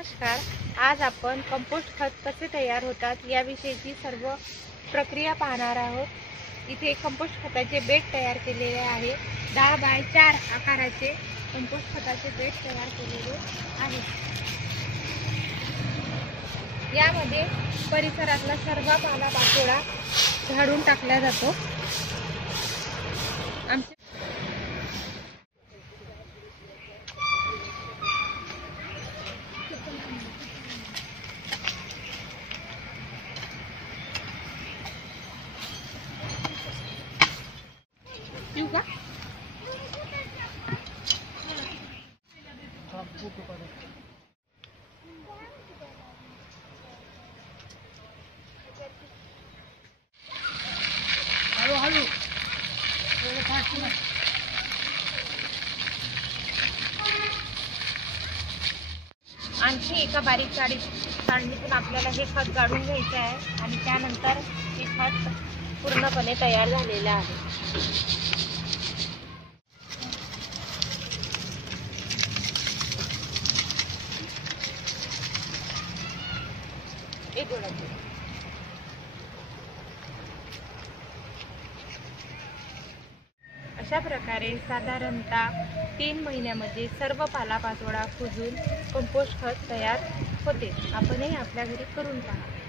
नमस्कार. आज आपण कंपोस्ट खत कसे तयार होतात याविषयीची सर्व प्रक्रिया पाहणार आहोत. इथे कंपोस्ट खताचे बेड तयार केलेले आहे. 10 बाय 4 आकाराचे कंपोस्ट खताचे बेड तयार केलेले आहे. यामध्ये परिसरातला सर्व पालापाचोळा झाडून टाकला जातो. आणखी एका बारीक चाळणीतून आपल्याला हे खत काढून घ्यायचे आहे आणि त्यानंतर हे खत पूर्णपणे तयार झालेले आहे. अशा प्रकारे साधारणतः 3 महिन्यामध्ये सर्व पालापाचोळा कुजून कंपोस्ट खत तयार होते. आपणही आपल्या घरी करून पहा.